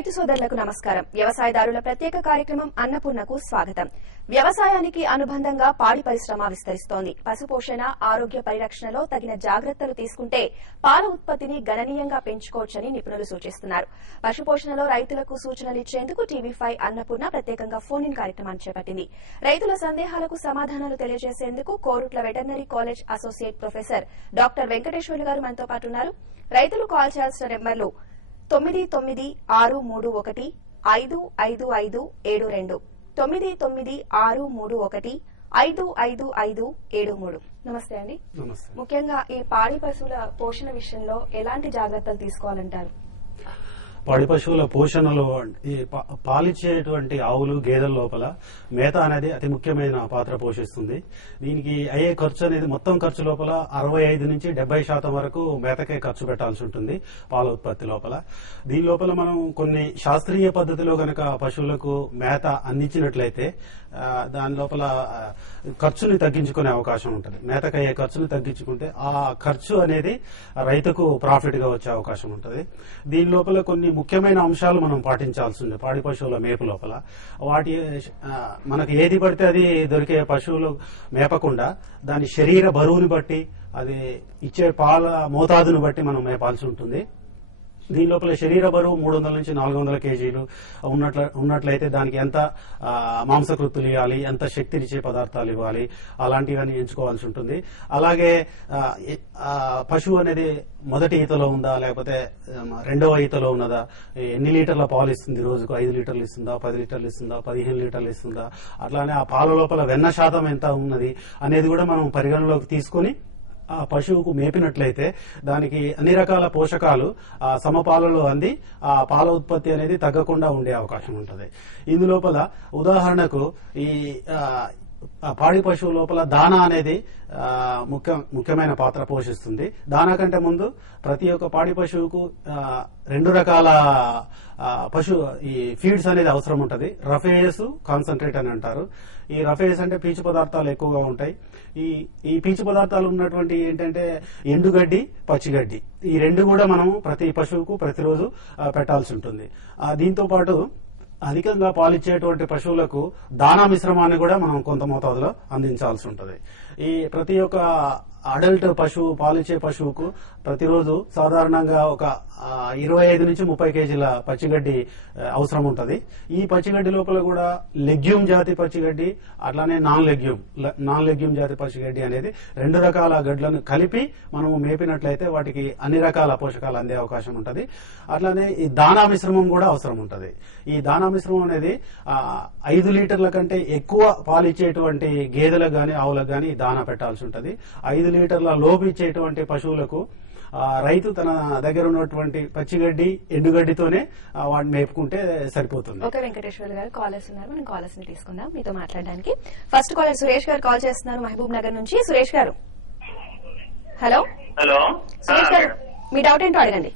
రైతు సోదరులకు నమస్కారం. వ్యవసాయదారుల ప్రత్యేక కార్యక్రమం అన్నపూర్ణకు స్వాగతం. వ్యవసాయానికి అనుబంధంగా పాడి పరిశ్రమ విస్తరిస్తోంది. పశుపోషణ, ఆరోగ్య పరిరక్షణలో తగిన జాగ్రత్తలు తీసుకుంటే పాల ఉత్పత్తిని గణనీయంగా పెంచుకోవచ్చని నిపుణులు సూచిస్తున్నారు. పశుపోషణలో రైతులకు సూచనలు ఇచ్చేందుకు టీవీ5 అన్నపూర్ణ ప్రత్యేకంగా ఫోన్ ఇన్ కార్యక్రమాన్ని చేపట్టింది. రైతుల సందేహాలకు సమాధానాలు తెలియజేసేందుకు Korutla veterinary college associate professor doctor Venkateswarlu గారు మనతో పాటు ఉన్నారు. రైతులు కాల్ చేయాల్సిన నెంబర్లు 9963155572 9963155573. నమస్తే అండి. ముఖ్యంగా ఈ పాడి పశువుల పోషణ విషయంలో ఎలాంటి జాగ్రత్తలు తీసుకోవాలంటారు? పాడి పశువుల పోషణలో ఈ పాలిచ్చేటువంటి ఆవులు, గేదెల లోపల మేత అనేది అతి ముఖ్యమైన పాత్ర పోషిస్తుంది. దీనికి అయ్యే ఖర్చు అనేది మొత్తం ఖర్చు లోపల 65 నుంచి 70% వరకు మేతకే ఖర్చు పెట్టాల్సి ఉంటుంది పాల ఉత్పత్తి లోపల. దీని లోపల మనం కొన్ని శాస్త్రీయ పద్ధతిలో గనక పశువులకు మేత అందించినట్లయితే దాని లోపల ఖర్చుని తగ్గించుకునే అవకాశం ఉంటుంది. మేతకయ్యే ఖర్చుని తగ్గించుకుంటే ఆ ఖర్చు అనేది రైతుకు ప్రాఫిట్ గా వచ్చే అవకాశం ఉంటుంది. దీని లోపల కొన్ని ముఖ్యమైన అంశాలు మనం పాటించాల్సి ఉంది. పాడి పశువుల మేపు లోపల వాటి మనకు ఏది పడితే అది దొరికే పశువులు మేపకుండా దాని శరీర బరువుని బట్టి, అది ఇచ్చే పాల మోతాదును బట్టి మనం మేపాల్సి ఉంటుంది. దీని లోపల శరీర బరువు 300 నుంచి 400 కేజీలు ఉన్నట్లయితే దానికి ఎంత మాంసకృత్తులు ఇవ్వాలి, ఎంత శక్తినిచ్చే పదార్థాలు ఇవ్వాలి, అలాంటివన్నీ ఎంచుకోవాల్సి ఉంటుంది. అలాగే పశువు అనేది మొదటి ఈతలో ఉందా లేకపోతే రెండవ ఈతలో ఉన్నదా, ఎన్ని లీటర్ల పాలు ఇస్తుంది, రోజుకు 5 లీటర్లు ఇస్తుందా, 10 లీటర్లు ఇస్తుందా, 15 లీటర్లు ఇస్తుందా, అట్లానే ఆ పాల లోపల వెన్న శాతం ఎంత ఉన్నది అనేది కూడా మనం పరిగణలోకి తీసుకుని ఆ పశువుకు మేపినట్లయితే దానికి అన్ని రకాల పోషకాలు సమపాలలో అంది ఆ పాల ఉత్పత్తి అనేది తగ్గకుండా ఉండే అవకాశం ఉంటుంది. ఇందులోపల ఉదాహరణకు ఈ పాడి పశువు లోపల దానా అనేది ముఖ్యమైన పాత్ర పోషిస్తుంది. దానా కంటే ముందు ప్రతి ఒక్క పాడి పశువుకు 2 రకాల ఈ ఫీడ్స్ అనేది అవసరం ఉంటుంది. రఫేయస్, కాన్సన్ట్రేట్ అని అంటారు. ఈ రఫేయస్ అంటే పీచు పదార్థాలు ఎక్కువగా ఉంటాయి. ఈ పీచు పదార్థాలు ఉన్నటువంటి ఏంటంటే ఎండుగడ్డి, పచ్చిగడ్డి, ఈ 2 కూడా మనం ప్రతి పశువుకు ప్రతిరోజు పెట్టాల్సి ఉంటుంది. దీంతో పాటు అధికంగా పాలిచ్చేటువంటి పశువులకు దానా మిశ్రమాన్ని కూడా మనం కొంత మోతాదులో అందించాల్సి ఉంటుంది. ఈ ప్రతి ఒక్క అడల్ట్ పశువు, పాలిచ్చే పశువుకు ప్రతిరోజు సాధారణంగా ఒక 25 నుంచి 30 కేజీల పచ్చిగడ్డి అవసరం ఉంటుంది. ఈ పచ్చిగడ్డి లోపల కూడా లెగ్యూమ్ జాతి పచ్చిగడ్డి, అట్లానే నాన్ లెగ్యూమ్ జాతి పచ్చిగడ్డి అనేది 2 రకాల గడ్లను కలిపి మనము మేపినట్లయితే వాటికి అన్ని రకాల పోషకాలు అందే అవకాశం ఉంటుంది. అట్లానే ఈ దానా మిశ్రమం కూడా అవసరం ఉంటుంది. ఈ దానా మిశ్రమం అనేది 5 లీటర్ల కంటే ఎక్కువ పాలిచ్చేటువంటి గేదెలకు గాని ఆవులకు గాని దానా పెట్టాల్సి ఉంటుంది. 5 లీటర్ల లోపు ఇచ్చేటువంటి పశువులకు రైతు తన దగ్గర ఉన్నటువంటి పచ్చిగడ్డి, ఎండుగడ్డితోనే వాటిని మేపుకుంటే సరిపోతుంది. ఓకే వెంకటేశ్వర్ గారు, కాలర్స్ ఉన్నారు, మనం కాలర్స్ ని తీసుకుందాం మీతో మాట్లాడడానికి. ఫస్ట్ కాలర్ సురేష్ గారు కాల్ చేస్తున్నారు మహబూబ్ నగర్ నుంచి. సురేష్ గారు, హలో. సురేష్ గారు, మీ డౌట్ ఏంటో అడగండి.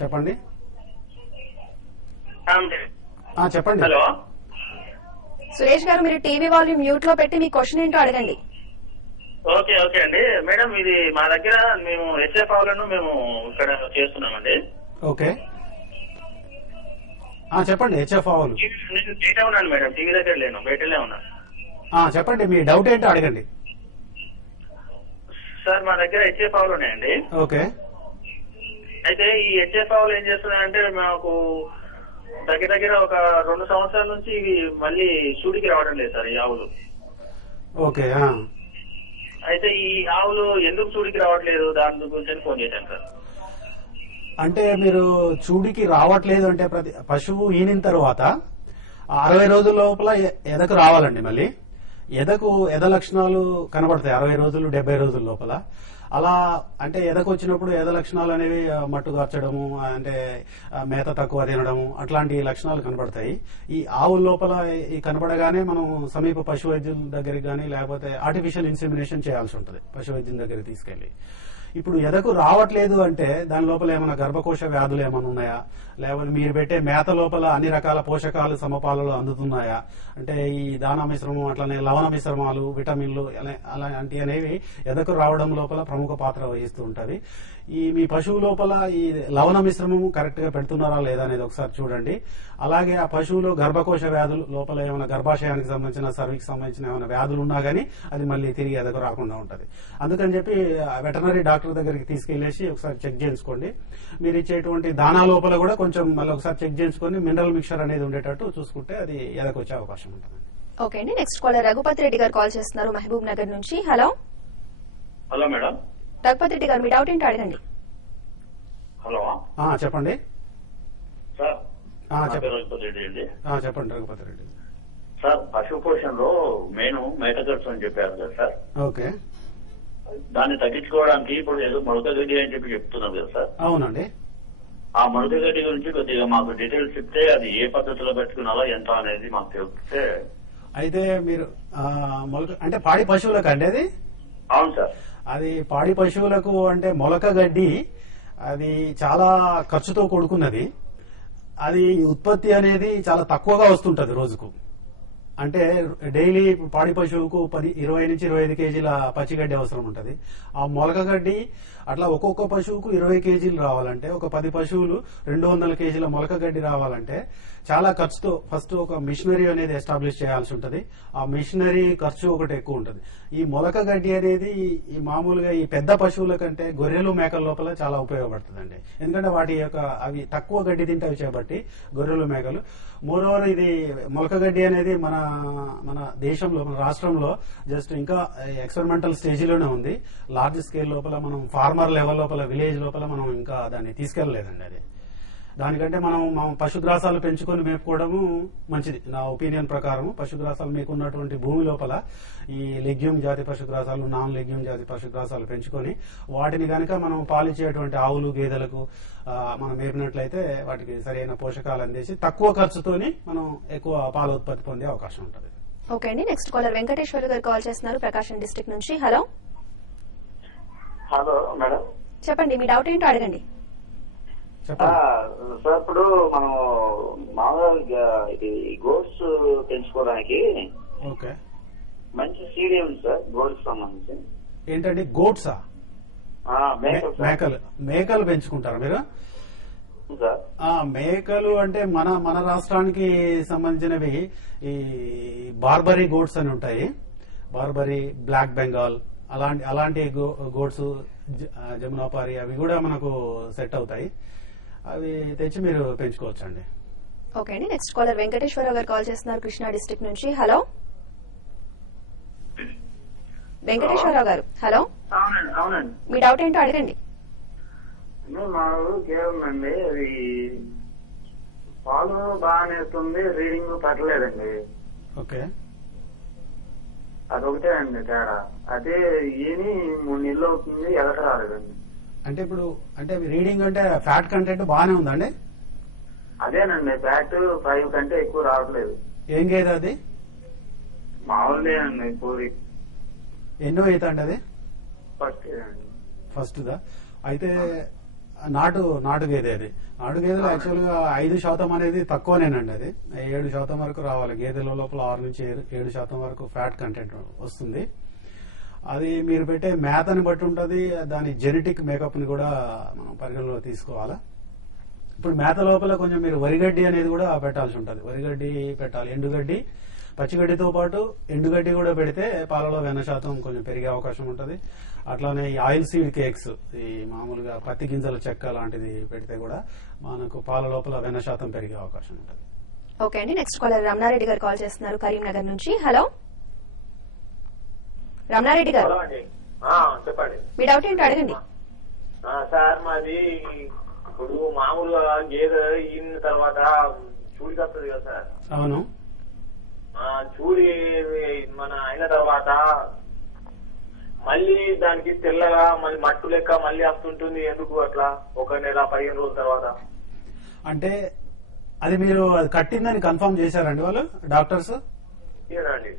చెప్పండి. చెప్పండి. సురేష్ గారు, మీరు టీవీ వాల్యూమ్ మ్యూట్ లో పెట్టి మీ క్వశ్చన్ ఏంటో అడగండి. ఓకే అండి. మేడం, ఇది మా దగ్గర మేము హెచ్ఎఫ్ ఆవులను మేము ఇక్కడ చేస్తున్నామండి. ఓకే, చెప్పండి. హెచ్ఎఫ్ ఆవులు నేను బయట ఉన్నాను మేడం, టీవీ దగ్గర లేను, బయటలే ఉన్నాను. చెప్పండి, మీ డౌట్ ఏంటో అడగండి. సార్, మా దగ్గర హెచ్ఎఫ్ ఆవులు ఉన్నాయండి. ఓకే. అయితే ఈ హెచ్ఎఫ్ ఆవులు ఏం చేస్తున్నాయంటే మాకు దగ్గర ఒక 2 సంవత్సరాల నుంచి ఇవి మళ్ళీ సూడికి రావడం లేదు సార్ ఈ ఆవులు. ఓకే. అయితే ఈ ఆవులు ఎందుకు చూడికి రావట్లేదు, దాని గురించి ఫోన్ చేశాను సార్. అంటే మీరు చూడికి రావట్లేదు అంటే ప్రతి పశువు ఈనిన తర్వాత 60 రోజుల లోపల ఎదకు రావాలండి. మళ్ళీ ఎద లక్షణాలు కనబడతాయి 60 రోజులు 70 రోజుల లోపల. అలా అంటే ఎదకు వచ్చినప్పుడు ఎద లక్షణాలు అనేవి మట్టుగార్చడము, అంటే మేత తక్కువ తినడము, అట్లాంటి లక్షణాలు కనబడతాయి. ఈ ఆవుల లోపల ఈ కనబడగానే మనం సమీప పశు వైద్యుల దగ్గరికి కానీ లేకపోతే ఆర్టిఫిషియల్ ఇన్సెమినేషన్ చేయాల్సి ఉంటుంది పశు వైద్యుల దగ్గరికి తీసుకెళ్లి. ఇప్పుడు ఎదకు రావట్లేదు అంటే దాని లోపల ఏమైనా గర్భకోశ వ్యాధులు ఏమైనా ఉన్నాయా, లేకపోతే మీరు పెట్టే మేత లోపల అన్ని రకాల పోషకాలు సమపాలలో అందుతున్నాయా, అంటే ఈ దానా మిశ్రమం అట్లనే లవణ మిశ్రమాలు, విటమిన్లు అలాంటి అనేవి ఎదకు రావడం లోపల ప్రముఖ పాత్ర వహిస్తూ ఉంటది. ఈ మీ పశువు లోపల ఈ లవణ మిశ్రమము కరెక్ట్ గా పెడుతున్నారా లేదా అనేది ఒకసారి చూడండి. అలాగే ఆ పశువులో గర్భకోశ వ్యాధులు లోపల ఏమైనా గర్భాశయానికి సంబంధించిన సర్వీకి సంబంధించిన ఏమైనా వ్యాధులు ఉన్నా గానీ అది మళ్ళీ తిరిగి ఎదకు రాకుండా ఉంటది. అందుకని చెప్పి వెటనరీ డాక్టర్ దగ్గరికి తీసుకెళ్లేసి ఒకసారి చెక్ చేయించుకోండి. మీరు ఇచ్చేటువంటి దానా లోపల కూడా కొంచెం మళ్ళీ ఒకసారి చెక్ చేయించుకొని మినరల్ మిక్చర్ అనేది ఉండేటట్టు చూసుకుంటే అది ఎదకు వచ్చే అవకాశం ఉంటుంది. ఓకే అండి. నెక్స్ట్ కాలర్ రఘుపతి రెడ్డి గారు కాల్ చేస్తున్నారు మహబూబ్ నగర్ నుంచి. Hello hello madam. Raghupathi Reddy garu మీ డౌట్ ఏంటో అడగండి. హలో చెప్పండి సార్. చెప్పండి రఘుపతి రెడ్డి అండి. చెప్పండి రఘుపతి రెడ్డి సార్, పశు పోషణలో మెయిన్ మేత ఖర్చు అని చెప్పారు కదా సార్. ఓకే. దాన్ని తగ్గించుకోవడానికి ఇప్పుడు ఏదో మొలక గడ్డి అని చెప్పి చెప్తున్నారు కదా సార్. అవునండి. ఆ మొలక గడ్డి గురించి కొద్దిగా మాకు డీటెయిల్స్ చెప్తే అది ఏ పద్ధతిలో పెట్టుకున్నారో ఎంత అనేది మాకు తెలిస్తే. అయితే మీరు మొలక అంటే పాడి పశువులకు అండి అది? అవును సార్. అది పాడి పశువులకు అంటే మొలక గడ్డి అది చాలా ఖర్చుతో కూడుకున్నది. అది ఉత్పత్తి అనేది చాలా తక్కువగా వస్తుంటది రోజుకు. అంటే డైలీ పాడి పశువుకు 20 నుంచి 25 కేజీల పచ్చిగడ్డి అవసరం ఉంటది. ఆ మొలక గడ్డి అట్లా ఒక్కొక్క పశువుకు 20 కేజీలు రావాలంటే, ఒక 10 పశువులు 200 కేజీల మొలక గడ్డి రావాలంటే చాలా ఖర్చుతో ఫస్ట్ ఒక మిషనరీ అనేది ఎస్టాబ్లిష్ చేయాల్సి ఉంటది. ఆ మిషనరీ ఖర్చు ఒకటి ఎక్కువ ఉంటది. ఈ మొలక గడ్డి అనేది ఈ మామూలుగా ఈ పెద్ద పశువుల కంటే గొర్రెలు మేకల లోపల చాలా ఉపయోగపడుతుందండి. ఎందుకంటే వాటి యొక్క అవి తక్కువ గడ్డి తింటాయి కాబట్టి గొర్రెలు మేకలు. మోరోవర్ ఇది మొలక గడ్డి అనేది మన దేశంలో మన రాష్ట్రంలో జస్ట్ ఇంకా ఎక్స్పెరిమెంటల్ స్టేజీలోనే ఉంది. లార్జ్ స్కేల్ లోపల మనం ఫార్మర్ లెవెల్ లోపల విలేజ్ లోపల మనం ఇంకా దాన్ని తీసుకెళ్లలేదండి. అది దానికంటే మనం పశుగ్రాసాలు పెంచుకొని మేపుకోవడము మంచిది నా ఒపీనియన్ ప్రకారం. పశుగ్రాసాలు మీకున్నటువంటి భూమి లోపల ఈ లెగ్యూమ్ జాతి పశుగ్రాసాలు, నాన్ లెగ్యూమ్ జాతి పశుగ్రాసాలు పెంచుకొని వాటిని కనుక మనం పాలిచ్చేటువంటి ఆవులు గేదెలకు మనం మేపినట్లయితే వాటికి సరైన పోషకాలు అందేసి తక్కువ ఖర్చుతోని మనం ఎక్కువ పాల ఉత్పత్తి పొందే అవకాశం ఉంటుంది. ఓకే అండి. నెక్స్ట్ కాలర్ వెంకటేశ్వర్ గారు కాల్ చేస్తున్నారు ప్రకాశం డిస్ట్రిక్ట్ నుంచి. Hello hello madam. చెప్పండి మీ డౌట్ ఏంటో అడగండి. సార్, ఇప్పుడు మనం మామూలుగా ఇది గోడ్స్ పెంచుకోవడానికి ఓకే మంచి సీడ్ ఏమిటి సార్ గోడ్స్ సంబంధించి? ఏంటండి గోడ్సా? మేకలు. మేకలు పెంచుకుంటారా మీరు? సార్ మేకలు అంటే మన రాష్ట్రానికి సంబంధించినవి ఈ బార్బరీ గోడ్స్ అని ఉంటాయి. బార్బరీ, బ్లాక్ బెంగాల్ అలాంటి గోడ్స్, జమునాపారి అవి కూడా మనకు సెట్ అవుతాయి. అవి తెచ్చి మీరు పెంచుకోవచ్చండి. ఓకే అండి. నెక్స్ట్ కాలర్ వెంకటేశ్వరరావు గారు కాల్ చేస్తున్నారు కృష్ణా డిస్ట్రిక్ట్ నుంచి. హలో వెంకటేశ్వరరావు గారు. హలో అవునండి. మీ డౌట్ ఏంటో అడగండి. మా కేవలండి అది పాలు బాగానే ఇస్తుంది, రీడింగ్ పట్టలేదండి. ఓకే. అదొకటే అండి తేడా. అదే ఈని 3 నెలలు అవుతుంది, ఎదట రాలేదండి. అంటే ఇప్పుడు అంటే రీడింగ్ అంటే ఫ్యాట్ కంటెంట్ బాగానే ఉందండి? అదేనండి, ఫ్యాట్ 5 కంటే ఎక్కువ రావట్లేదు. ఏం గేదె అది? మామూలుదేనండి, పూరి. ఎన్నో ఈత అండి అది? ఫస్ట్ దా? అయితే నాటు గేదె అది. నాటు గేదెలు యాక్చువల్ గా 5% అనేది తక్కువనేనండి. అది 7% వరకు రావాలి. గేదెల లోపల 6 నుంచి 7% వరకు ఫ్యాట్ కంటెంట్ వస్తుంది. అది మీరు పెట్టే మేతని బట్టి ఉంటుంది. దాని జెనెటిక్ మేకప్ ని కూడా మనం పరిగణలో తీసుకోవాలా. ఇప్పుడు మేత లోపల కొంచెం మీరు వరిగడ్డి అనేది కూడా పెట్టాల్సి ఉంటుంది. వరిగడ్డి పెట్టాలి, ఎండుగడ్డి, పచ్చిగడ్డితో పాటు ఎండుగడ్డి కూడా పెడితే పాలలో వెన్న శాతం కొంచెం పెరిగే అవకాశం ఉంటుంది. అట్లానే ఈ ఆయిల్ సీడ్ కేక్స్, ఈ మామూలుగా పత్తి గింజల చెక్క లాంటిది పెడితే కూడా మనకు పాల లోపల వెన్న శాతం పెరిగే అవకాశం ఉంటుంది. ఓకే అండి. నెక్స్ట్ కాలర్ రమణారెడ్డి గారు కాల్ చేస్తున్నారు కరీంనగర్ నుంచి. హలో రమణారెడ్డి గారు, చెప్పండి. మీ డౌట్ ఏంటో అడగండి. సార్, మాది ఇప్పుడు మామూలుగా గేదె ఈన తర్వాత చూడికి వస్తుంది కదా సార్. అవును. చూడి మన అయిన తర్వాత మళ్ళీ దానికి తెల్లగా మళ్ళీ మట్టు లెక్క మళ్ళీ వస్తుంటుంది. ఎందుకు అట్లా? 1 నెల 15 రోజుల తర్వాత. అంటే అది మీరు అది కట్టిందని కన్ఫర్మ్ చేశారండి వాళ్ళు డాక్టర్స్? ఏనండి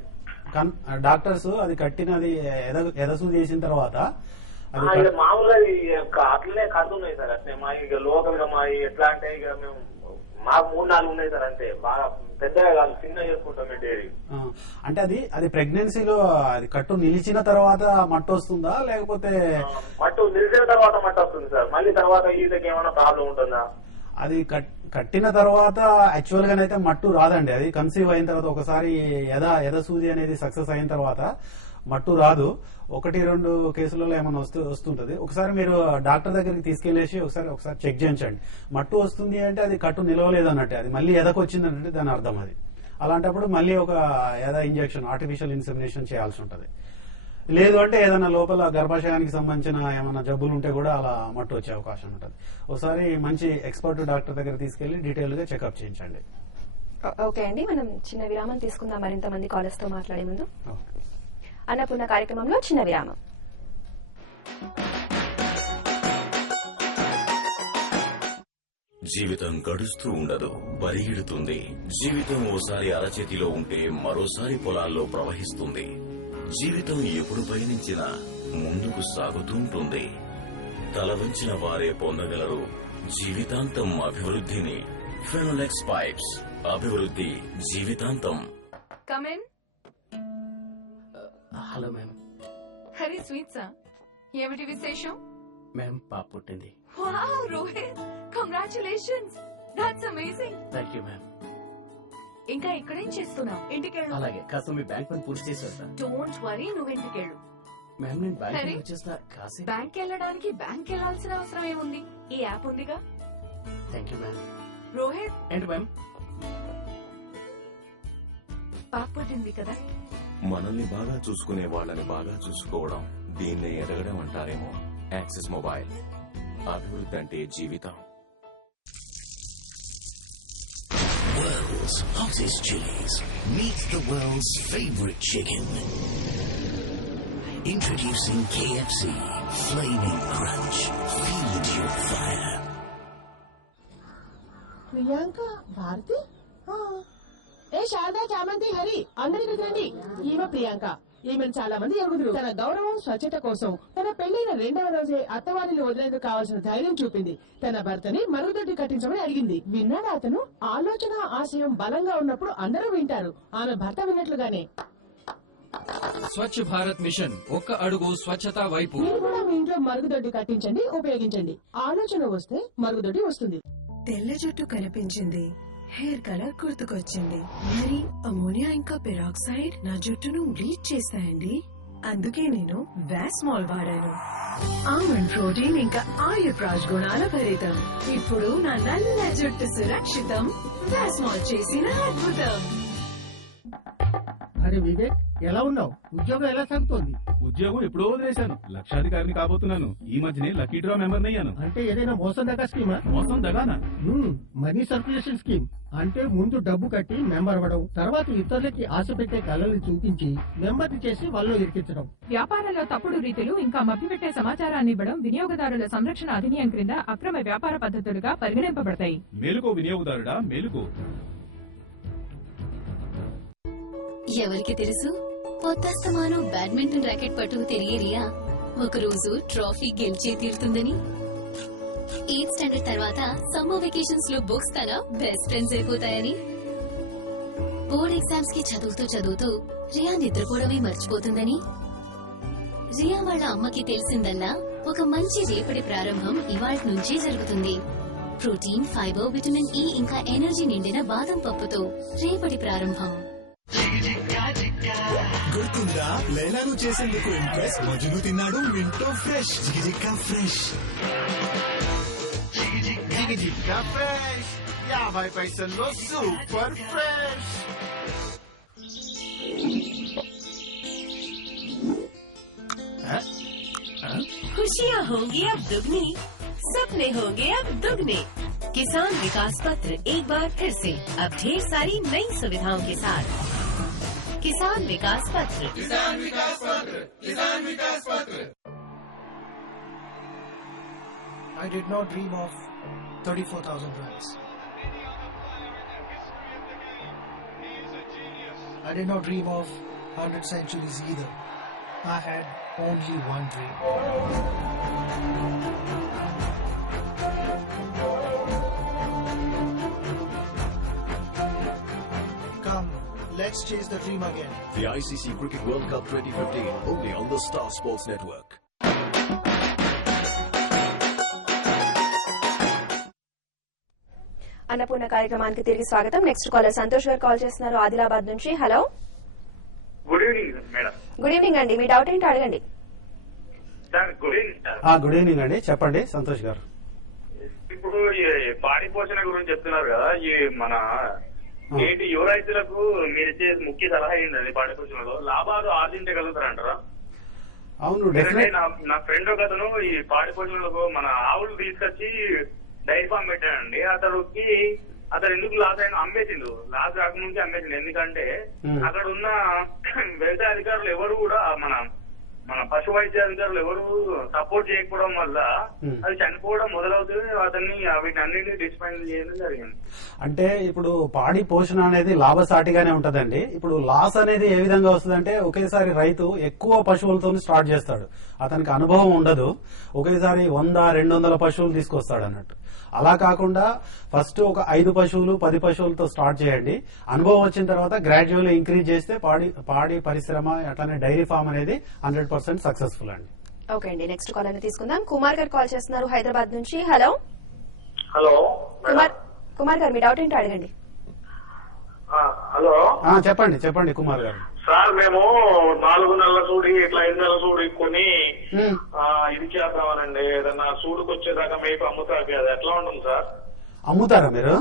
డాక్టర్స్ అది కట్టినది ఎదసు చేసిన తర్వాత మామూలుగా అట్లనే కడుతున్నాయి సార్. అట్లే మా ఇక లోకల్గా మా ఎట్లా అంటే ఇక మేము మాకు 3-4 ఉన్నాయి సార్, అంతే. బాగా పెద్దగా కాదు, చిన్న చేసుకుంటాం మేము డైరీ. అంటే అది ప్రెగ్నెన్సీలో అది కట్టు నిలిచిన తర్వాత మట్టు వస్తుందా, లేకపోతే మట్టు నిలిచిన తర్వాత మట్టు వస్తుంది సార్? మళ్ళీ తర్వాత ఈతకి ఏమైనా ప్రాబ్లం ఉంటుందా? అది కట్టిన తర్వాత యాక్చువల్ గానైతే మట్టు రాదండి. అది కన్సీవ్ అయిన తర్వాత ఒకసారి ఎద సూది అనేది సక్సెస్ అయిన తర్వాత మట్టు రాదు. 1-2 కేసులలో ఏమైనా వస్తుంటది. ఒకసారి మీరు డాక్టర్ దగ్గరికి తీసుకెళ్లేసి ఒకసారి చెక్ చేయించండి. మట్టు వస్తుంది అంటే అది కట్టు నిలవలేదు అన్నట్టు, అది మళ్ళీ ఎదకు వచ్చిందంటే దాని అర్థం అది. అలాంటప్పుడు మళ్ళీ ఒక ఎద ఇంజెక్షన్, ఆర్టిఫిషియల్ ఇన్సెమినేషన్ చేయాల్సి ఉంటది. లేదు అంటే ఏదైనా లోపల గర్భాశయానికి సంబంధించిన ఏమైనా జబ్బులు ఉంటే కూడా అలా మట్టు వచ్చే అవకాశం ఉంటుంది. ఒకసారి మంచి ఎక్స్పర్ట్ డాక్టర్ దగ్గర తీసుకెళ్లి డీటెయిల్ గా చెకప్ చేయించండి. ఓకే అండి, మనం చిన్న విరామం తీసుకుందాం. మరింత మంది కాలర్స్ తో మాట్లాడే ముందు అన్నపూర్ణ కార్యక్రమంలో చిన్న విరామం. జీవితం గడుస్తూ ఉండదు, పరిగెడుతుంది. జీవితం ఓసారి అరచేతిలో ఉంటే మరోసారి పొలాల్లో ప్రవహిస్తుంది. జీవితం ఎప్పుడు పయనించినా ముందుకు సాగుతుంటుంది. తల వంచిన వారే పొందగలరు జీవితాంతం అభివృద్ధిని. ఫెనోలెక్స్ పైప్స్, అభివృద్ధి జీవితాంతం. కమిన్. Hello ma'am. హరి స్వీట్సా? ఏమిటి విశేషం? మ్యామ్ పాప పుట్టింది. Wow Rohit, congratulations, that's amazing. Thank you ma'am. ఇంకా ఇక్కడేం చేస్తున్నావు? ఇంటికెళ్ళు. అలాగే, కాస్త మీ బ్యాంక్ పని పూర్తి చేసి వస్తా. డోంట్ వరీ, నువ్వు ఇంటికెళ్ళు. మ్యామ్ నేను బ్యాంక్ హరి? వచ్చేస్తా. కాసేపు. బ్యాంక్ వెళ్ళడానికి బ్యాంక్ వెళ్ళాల్సిన అవసరం ఏముంది? ఈ యాప్ ఉందిగా. Thank you ma'am. రోహిత్, ఏంటి మ్యామ్? పాప పుట్టింది కదా. మనల్ని బాగా చూసుకునే వాళ్ళని బాగా చూసుకోవడం, దీన్నే ఎదగడం అంటారేమో. యాక్సిస్ మొబైల్, అభివృద్ధి అంటే జీవితం. World's hottest chilies. Meet the world's favorite chicken. Introducing KFC Flaming Crunch. Feed your fire. Priyanka Bharati, ఏ శారదా, చామంతి, హరి అందరికి రండి. ఈమె ప్రియాంక. ఈమెను చాలా మంది ఎరుగుదురు. తన గౌరవం, స్వచ్ఛత కోసం తన పెళ్లైన 2వ రోజే అత్తవారిని వదిలేందుకు కావాల్సిన ధైర్యం చూపింది. తన భర్తని మరుగుదొడ్డి కట్టించమని అడిగింది. విన్నాడా అతను? ఆలోచన, ఆశయం బలంగా ఉన్నప్పుడు అందరూ వింటారు. ఆమె భర్త విన్నట్లుగానే. స్వచ్ఛ భారత్ మిషన్, ఒక్క అడుగు స్వచ్ఛత వైపు. మీరు కూడా మీ ఇంట్లో మరుగుదొడ్డి కట్టించండి, ఉపయోగించండి. ఆలోచన వస్తే మరుగుదొడ్డి వస్తుంది. తెల్ల జుట్టు కనిపించింది, హెయిర్ కలర్ గుర్తుకొచ్చింది. మరి అమోనియా ఇంకా పెరాక్సైడ్ నా జుట్టును బ్లీచ్ చేస్తాయండి. అందుకే నేను వాస్మాల్ వాడాను. ఆల్మండ్ ప్రోటీన్ ఇంకా ఆయుర్రాజ్ గుణాల ఫలితం. ఇప్పుడు నా నల్ల జుట్టు సురక్షితం. వాస్మాల్ చేసిన అద్భుతం. అరే వివేక్, ఎలా ఉన్నావు? ఉద్యోగం ఎలా సాగుతోంది? ఉద్యోగం ఎప్పుడో వదిలేశాను. లక్షాధికారిని కాబోతున్నాను. ఈ మధ్యనే లక్కీ డ్రా మెంబర్ అయ్యాను. అంటే ఏదైనా మోసం దగా స్కీమా? మోసం దగానా? Money circulation scheme. అంటే ముందు డబ్బు కట్టి మెంబర్ అవ్వడం, తర్వాత ఇతరులకి ఆశ పెట్టే కళల్ని చూపించి మెంబర్ని చేసి వాళ్ళు ఇరికించడం. వ్యాపారంలో తప్పుడు రీతులు ఇంకా మభ్యపెట్టే సమాచారాన్ని ఇవ్వడం వినియోగదారుల సంరక్షణ అధినియం క్రింద అక్రమ వ్యాపార పద్ధతులుగా పరిగణింపబడతాయి. మేలుకో వినియోగదారుడా, మేలుకో. ఎవరికి తెలుసు, పొద్దస్తమానం బ్యాడ్మింటన్ ర్యాకెట్ పట్టుకు తిరిగే రియా ఒకరోజు ట్రోఫీ గెలిచే తీరుతుందని. 8th స్టాండర్డ్ తర్వాత సమ్మర్ వెకేషన్స్ లో బుక్స్ తన బెస్ట్ ఫ్రెండ్స్ అయిపోతాయని. బోర్డ్ ఎగ్జామ్స్ కి చదువుతూ రియా నిద్రపోవడమే మర్చిపోతుందని. రియా వాళ్ళ అమ్మకి తెలిసిందల్లా ఒక మంచి రేపటి ప్రారంభం ఇవాళ నుంచే జరుగుతుంది. ప్రోటీన్, ఫైబర్, విటమిన్ ఇ ఇంకా ఎనర్జీ నిండిన బాదం పప్పుతో రేపటి ప్రారంభం. గుర్తుందా, లైలాను చేసేందుకు ఇంప్రెస్ మజును తిన్నాడు మింటో ఫ్రెష్. జిగిజిక్కా ఫ్రెష్, జిగిజిక్కా ఫ్రెష్, 50 పైసల్లో సూపర్ ఫ్రెష్. खुशियाँ होंगी अब दुगनी, सपने होंगे अब दुगने। किसान विकास पत्र एक बार फिर से अब ढेर सारी नई सुविधाओं के साथ। किसान विकास पत्र, किसान विकास पत्र, किसान विकास पत्र. I did not dream of 34,000 runs. I did not dream of 100 centuries either. I had only one dream. Let's chase the dream again. The ICC Cricket World Cup 2015, only on the Star Sports Network. Annapurna కార్యక్రమానికి తిరిగి స్వాగతం. Next caller Santosh గారు call చేస్తున్నారు ఆదిలాబాద్ నుంచి. Hello, good evening madam. Good evening అండి. మీ doubt ఏంటి అడగండి. Sir good evening sir. Good evening అండి, చెప్పండి సంతోష్ గారు. ఇప్పుడు ఈ పాడి పోషణ గురించి చెప్తున్నారు కదా, ఈ మన నేటి యువ రైతులకు మీరు ఇచ్చే ముఖ్య సలహా ఏంటండి? పాడి పోషణలో లాభాలు ఆర్జించగలుగుతారంటారా? అవును, ఎందుకంటే నా ఫ్రెండ్ ఒక అతను ఈ పాడి పోషణలకు మన ఆవులు తీసుకొచ్చి డైరీ ఫామ్ పెట్టాడండి. అతను ఎందుకు లాస్ అయినా అమ్మేసిండు, లాస్ రాకముందే అమ్మేసిండు. ఎందుకంటే అక్కడ ఉన్న వ్యవసాయ అధికారులు ఎవరు కూడా మన పశు వైద్య అధికారులు ఎవరు సపోర్ట్ చేయకపోవడం వల్ల అది చనిపోవడం మొదలవుతుంది. అతన్ని వీటిని అన్నింటినీ డిస్పాండ్ చేయడం జరిగింది. అంటే ఇప్పుడు పాడి పోషణ అనేది లాభసాటిగానే ఉంటదండి. ఇప్పుడు లాస్ అనేది ఏ విధంగా వస్తుందంటే, ఒకేసారి రైతు ఎక్కువ పశువులతో స్టార్ట్ చేస్తాడు, అతనికి అనుభవం ఉండదు. ఒకేసారి 100-200 పశువులు తీసుకొస్తాడు అన్నట్టు. అలా కాకుండా ఫస్ట్ ఒక 5 పశువులు 10 పశువులతో స్టార్ట్ చేయండి. అనుభవం వచ్చిన తర్వాత గ్రాడ్యువల్ ఇంక్రీజ్ చేస్తే పాడి పరిశ్రమ అట్లానే డైరీ ఫామ్ అనేది 100% సక్సెస్ఫుల్ అండి. ఓకే అండి, నెక్స్ట్ కాల్ అని తీసుకుందాం. కుమార్ గారు కాల్ చేస్తున్నారు హైదరాబాద్ నుంచి. హలో హలో కుమార్ గారు, మీ డౌట్ ఏంటి అడగండి. హలో చెప్పండి కుమార్ గారు. సార్, మేము 4 నెలల సూడి ఇట్లా 5 నెలల సూడి కొని ఇది చేద్దామనండి. ఏదన్నా సూడుకు వచ్చేదాకా మేపు అమ్ముతారు కదా, ఎట్లా ఉంటుంది సార్? అమ్ముతారా మీరు?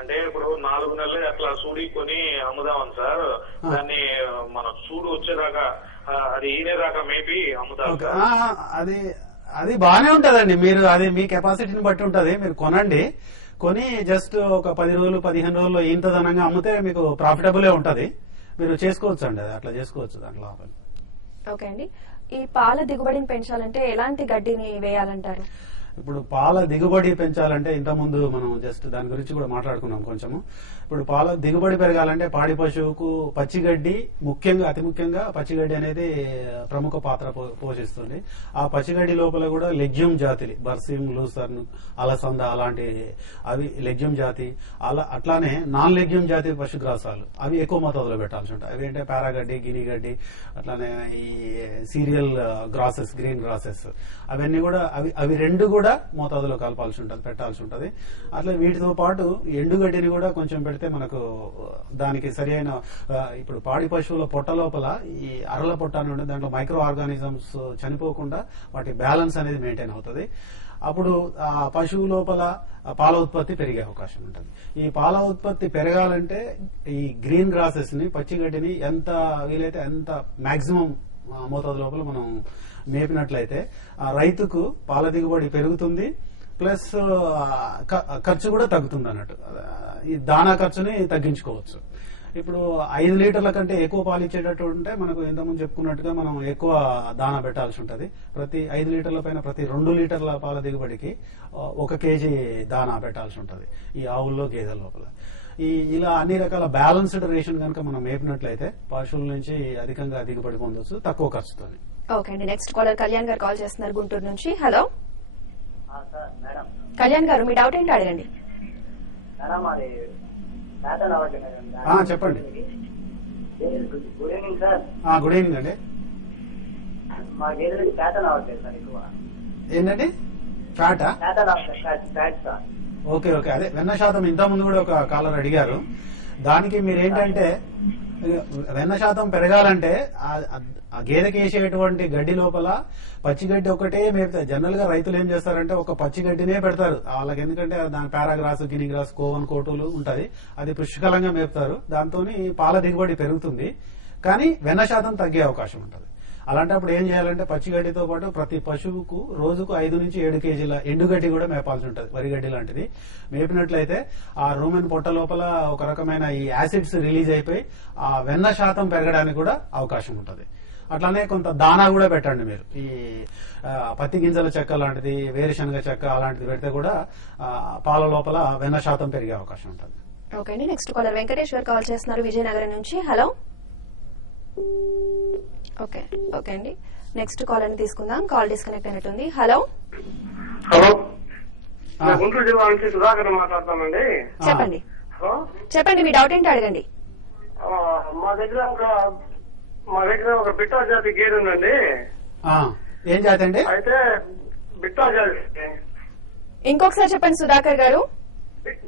అంటే ఇప్పుడు 4 నెలలు అట్లా సూడి కొని అమ్ముదామని సార్. దాన్ని మన సూడు వచ్చేదాకా అది ఈనేదాకా మేపి అమ్ముతారు. అది బాగానే ఉంటదండి. మీరు అది మీ కెపాసిటీని బట్టి ఉంటది. మీరు కొని జస్ట్ ఒక 10 రోజులు 15 రోజుల్లో ఇంతదనంగా అమ్మితే మీకు ప్రాఫిటబులే ఉంటది. మీరు చేసుకోవచ్చు అండి, అది అట్లా చేసుకోవచ్చు దాంట్లో. ఓకే అండి, ఈ పాల దిగుబడిని పెంచాలంటే ఎలాంటి గడ్డిని వేయాలంటారు? ఇప్పుడు పాల దిగుబడి పెంచాలంటే ఇంతకుముందు మనం జస్ట్ దాని గురించి కూడా మాట్లాడుకున్నాం కొంచెము. ఇప్పుడు పాల దిగుబడి పెరగాలంటే పాడి పశువుకు పచ్చిగడ్డి అతి ముఖ్యంగా పచ్చిగడ్డి అనేది ప్రముఖ పాత్ర పోషిస్తుంది. ఆ పచ్చిగడ్డి లోపల కూడా లెగ్యూమ్ జాతి, బర్సిమ్, లూసర్న్, అలసంద అలాంటి అవి లెగ్యూమ్ జాతి. అట్లానే నాన్ లెగ్యూమ్ జాతి పశుగ్రాసాలు అవి ఎక్కువ మోతాదులో పెట్టాల్సి ఉంటాయి. అవి అంటే పారాగడ్డి, గినిగడ్డి, అట్లానే ఈ సీరియల్ గ్రాసెస్, గ్రీన్ గ్రాసెస్, అవన్నీ కూడా అవి రెండు కూడా మోతాదులో కలపాల్సి ఉంటుంది, పెట్టాల్సి ఉంటుంది. అట్లా వీటితో పాటు ఎండుగడ్డిని కూడా కొంచెం పెడితే మనకు దానికి సరి అయిన, ఇప్పుడు పాడి పశువుల పొట్ట లోపల ఈ అరల పొట్ట అని ఉంటుంది, దాంట్లో మైక్రో ఆర్గానిజమ్స్ చనిపోకుండా వాటి బ్యాలెన్స్ అనేది మెయింటైన్ అవుతుంది. అప్పుడు ఆ పశువు లోపల పాల ఉత్పత్తి పెరిగే అవకాశం ఉంటుంది. ఈ పాల ఉత్పత్తి పెరగాలంటే ఈ గ్రీన్ గ్రాసెస్ ని, పచ్చిగడ్డిని ఎంత వీలైతే ఎంత మాక్సిమం మోతాదు లోపల మనం మేపినట్లయితే ఆ రైతుకు పాల దిగుబడి పెరుగుతుంది, ప్లస్ ఖర్చు కూడా తగ్గుతుంది అన్నట్టు. ఈ దానా ఖర్చుని తగ్గించుకోవచ్చు. ఇప్పుడు 5 లీటర్ల కంటే ఎక్కువ పాలు ఇచ్చేటట్టు ఉంటే మనకు ఇంతకుముందు చెప్పుకున్నట్టుగా మనం ఎక్కువ దానా పెట్టాల్సి ఉంటుంది. ప్రతి 5 లీటర్ల పైన ప్రతి 2 లీటర్ల పాల దిగుబడికి 1 కేజీ దానా పెట్టాల్సి ఉంటుంది ఈ ఆవుల్లో, గేదెల లోపల. ఇలా అన్ని రకాల బ్యాలెన్స్డ్ రేషన్ కనుక మనం మేపినట్లయితే పశువుల నుంచి అధికంగా దిగుబడి పొందొచ్చు తక్కువ ఖర్చుతో. ఓకే అండి, నెక్స్ట్ కాలర్ కళ్యాణ్ గారు కాల్ చేస్తున్నారు గుంటూరు నుంచి. హలో కళ్యాణ్ గారు, మీ డౌట్ ఏంటి అడగండి. చెప్పండి. Good evening sir. Good evening అండి. మా గేదెలకి పేటలు అవ్వట్లేదు సార్ ఎక్కువ. ఏంటండి? ఫ్యాటా? Fat sir. ఓకే, అదే వెన్న శాతం ఇంత ముందు కూడా ఒక కాలర్ అడిగారు. దానికి మీరేంటంటే వెన్న శాతం పెరగాలంటే ఆ గేదెకి వేసేటువంటి గడ్డి లోపల పచ్చిగడ్డి ఒకటే మేపుతారు. జనరల్ గా రైతులు ఏం చేస్తారంటే ఒక పచ్చిగడ్డినే పెడతారు వాళ్ళకి, ఎందుకంటే దాని పారాగ్రాస్, గినిగ్రాస్, కోవన్, కోటులు ఉంటది, అది పుష్కలంగా మేపుతారు. దాంతో పాల దిగుబడి పెరుగుతుంది, కానీ వెన్న శాతం తగ్గే అవకాశం ఉంటుంది. అలాంటప్పుడు ఏం చేయాలంటే పచ్చిగడ్డితో పాటు ప్రతి పశువుకు రోజుకు 5 నుంచి 7 కేజీల ఎండుగడ్డి కూడా మేపాల్సి ఉంటుంది, వరిగడ్డి లాంటిది. మేపినట్లయితే ఆ రూమెన్ పొట్ట లోపల ఒక రకమైన ఈ యాసిడ్స్ రిలీజ్ అయిపోయి ఆ వెన్న శాతం పెరగడానికి కూడా అవకాశం ఉంటుంది. అట్లానే కొంత దానా కూడా పెట్టండి మీరు. ఈ పత్తి గింజల చెక్క లాంటిది, వేరుశనగ చెక్క అలాంటిది పెడితే కూడా పాల లోపల వెన్న శాతం పెరిగే అవకాశం ఉంటుంది. ఓకే అండి, నెక్స్ట్ కాలర్ వెంకటేశ్వర్ కాల్ చేస్తున్నారు విజయనగరం నుంచి. హలో ఓకే అండి, నెక్స్ట్ కాల్ అని తీసుకుందాం. కాల్ డిస్కనెక్ట్ అయినట్టుంది. హలో గుంటూరు జిల్లా నుంచి సుధాకర్ మాట్లాడతామండి. చెప్పండి, మీ డౌట్ ఏంటి అడగండి. మా దగ్గర ఒక బిట్టా జాతి గేదె ఉందండి. ఏం జాతి అండి? అయితే బిట్టా జాతి. ఇంకొకసారి చెప్పండి సుధాకర్ గారు.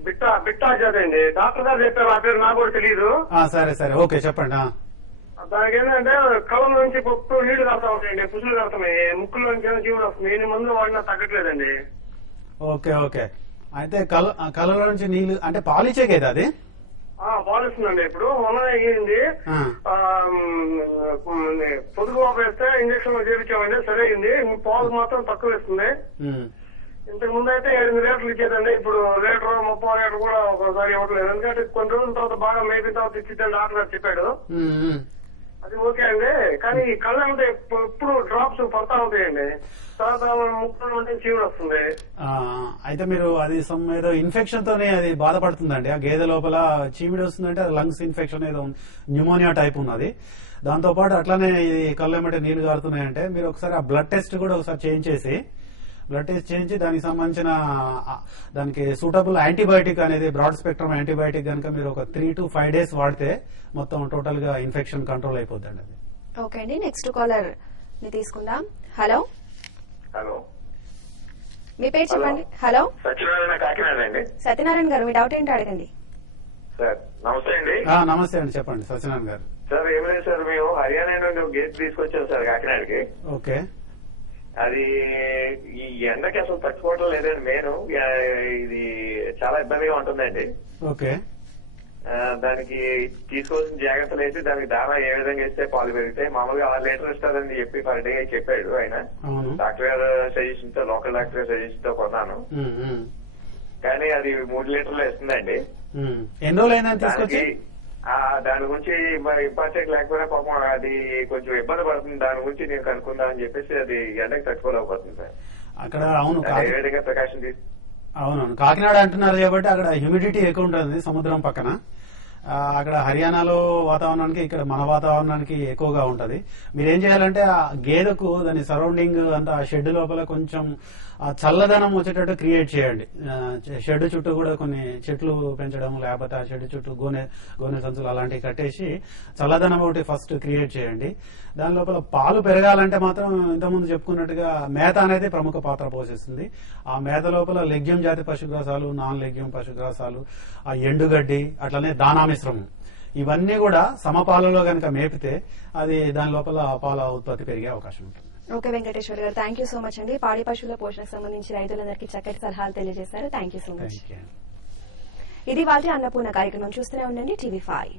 బిట్టా జాతి అండి. డాక్టర్ గారు చెప్పారు, ఆ పేరు నాకు కూడా తెలీదు. సరే సరే, ఓకే చెప్పండి. దానికి ఏంటంటే కళ్ళ నుంచి పొట్టు నీళ్లు కాస్తా ఉంటాయండి, పుసులు కాస్తున్నాయి, ముక్కులో నుంచి జీవుడు వస్తుంది. ఎన్ని మందులు వాడినా తగ్గట్లేదండి. Okay okay. అయితే కళ్ళ నుంచి నీళ్లు అంటే పాలిచ్చే కదా అది? పాలిస్తుందండి. ఇప్పుడు మొన్న అయ్యింది, పొదుగు వేస్తే ఇంజక్షన్ చేయించామండి, సరే అయింది. పాలు మాత్రం తక్కువ ఇస్తుంది. ఇంతకు ముందు అయితే 8 లీటర్లు ఇచ్చేదండి, ఇప్పుడు లీటర్ 30 లీటర్ కూడా ఒకసారి ఇవ్వట్లేదు. ఎందుకంటే కొన్ని రోజుల తర్వాత బాగా మేపిన తర్వాత ఇచ్చిద్దని డాక్టర్ గారు చెప్పాడు. అది ఓకే అండి. కానీ ఈ కళ్ళ అంటే ఎప్పుడు డ్రాప్స్ పడతా ఉంటాయండి, తర్వాత ముక్కలు ఉంటే చీవుడు వస్తుంది. అయితే మీరు అది ఏదో ఇన్ఫెక్షన్ తోనే అది బాధపడుతుందండి. ఆ గేదె లోపల చీమిడి వస్తుందంటే అది లంగ్స్ ఇన్ఫెక్షన్ ఏదో న్యూమోనియా టైప్ ఉన్నది. దాంతో పాటు అట్లానే ఇది కళ్ళు ఏమంటే నీళ్లు కారుతున్నాయంటే మీరు ఒకసారి ఆ బ్లడ్ టెస్ట్ కూడా ఒకసారి చేయించేసి దానికి సంబంధించిన దానికి సూటబుల్ యాంటీబయాటిక్ అనేది బ్రాడ్ స్పెక్ట్రమ్ యాంటీబయాటిక్ కనుక మీరు ఒక 3 to 5 days వాడితే మొత్తం టోటల్ గా ఇన్ఫెక్షన్ కంట్రోల్ అయిపోతుంది అది. ఓకే అండి, నెక్స్ట్ కాలర్ ని తీసుకుందాం. హలో హలో, మీ పేరు చెప్పండి. హలో, సత్యనారాయణ, కాకినాడ అండి. సత్యనారాయణ గారు, మీ డౌట్ ఏంటో అడగండి. సార్ నమస్తే అండి. నమస్తే అండి, చెప్పండి సత్యనారాయణ గారు. సార్ ఏం లేదు సార్, మేము హర్యానా నుండి ఒక గేదె తీసుకొచ్చాం సార్ కాకినాడకి. ఓకే. అది ఈ ఎండకి అసలు తట్టుకోవటం లేదండి. మెయిన్ ఇది చాలా ఇబ్బందిగా ఉంటుందండి. ఓకే. దానికి తీసుకోవాల్సిన జాగ్రత్తలు అయితే దానికి దానా ఏ విధంగా ఇస్తే పాలు పెరిగితే మామూలుగా 6 లీటర్ ఇస్తారని చెప్పి పర్ డే చెప్పాడు ఆయన. డాక్టర్ గారు సజెషన్ తో, లోకల్ డాక్టర్ గారు సజెషన్ తో కొన్నాను. కానీ అది 3 లీటర్లు ఇస్తుందండి. ఎన్ని రోజులైందని తీసుకొచ్చి? దాని గురించి మరి ఇంపార్టెంట్ లేకపోయినా పాపం అది కొంచెం ఇబ్బంది పడుతుంది. దాని గురించి నేను కనుక్కుందా అని చెప్పేసి అది ఎండకి తట్టుకోలేకపోతుంది సార్ అక్కడ. అవును, ఏ విధంగా ప్రకాశం అవునవును, కాకినాడ అంటున్నారు కాబట్టి అక్కడ హ్యూమిడిటీ ఎక్కువ ఉంటుంది సముద్రం పక్కన. అక్కడ హర్యానాలో వాతావరణానికి ఇక్కడ మన వాతావరణానికి ఎక్కువగా ఉంటది. మీరేం చేయాలంటే ఆ గేదెకు దాని సరౌండింగ్ అంతా ఆ షెడ్ లోపల కొంచెం చల్లదనం వచ్చేటట్టు క్రియేట్ చేయండి. షెడ్ చుట్టూ కూడా కొన్ని చెట్లు పెంచడం, లేకపోతే ఆ షెడ్ చుట్టూ గోనె సంచులు అలాంటివి కట్టేసి చల్లదనం ఒకటి ఫస్ట్ క్రియేట్ చేయండి. దాని లోపల పాలు పెరగాలంటే మాత్రం ఇంతకుముందు చెప్పుకున్నట్టుగా మేత అనేది ప్రముఖ పాత్ర పోషిస్తుంది. ఆ మేత లోపల లెగ్యూమ్ జాతి పశుగ్రాసాలు, నాన్ లెగ్యూమ్ పశుగ్రాసాలు, ఆ ఎండుగడ్డి, అట్లనే దానా మిశ్రమం, ఇవన్నీ కూడా సమపాలలో కనుక మేపితే అది దాని లోపల పాల ఉత్పత్తి పెరిగే అవకాశం ఉంటుంది. ఓకే వెంకటేశ్వర్ గారు, థ్యాంక్ యూ సో మచ్ అండి. పాడి పశువుల పోషణకు సంబంధించి రైతులందరికీ చక్కటి సలహాలు తెలియజేశారు. Thank you so much. ఇది వాళ్ళ అన్నపూర్ణ కార్యక్రమం. చూస్తూనే ఉండండి TV5.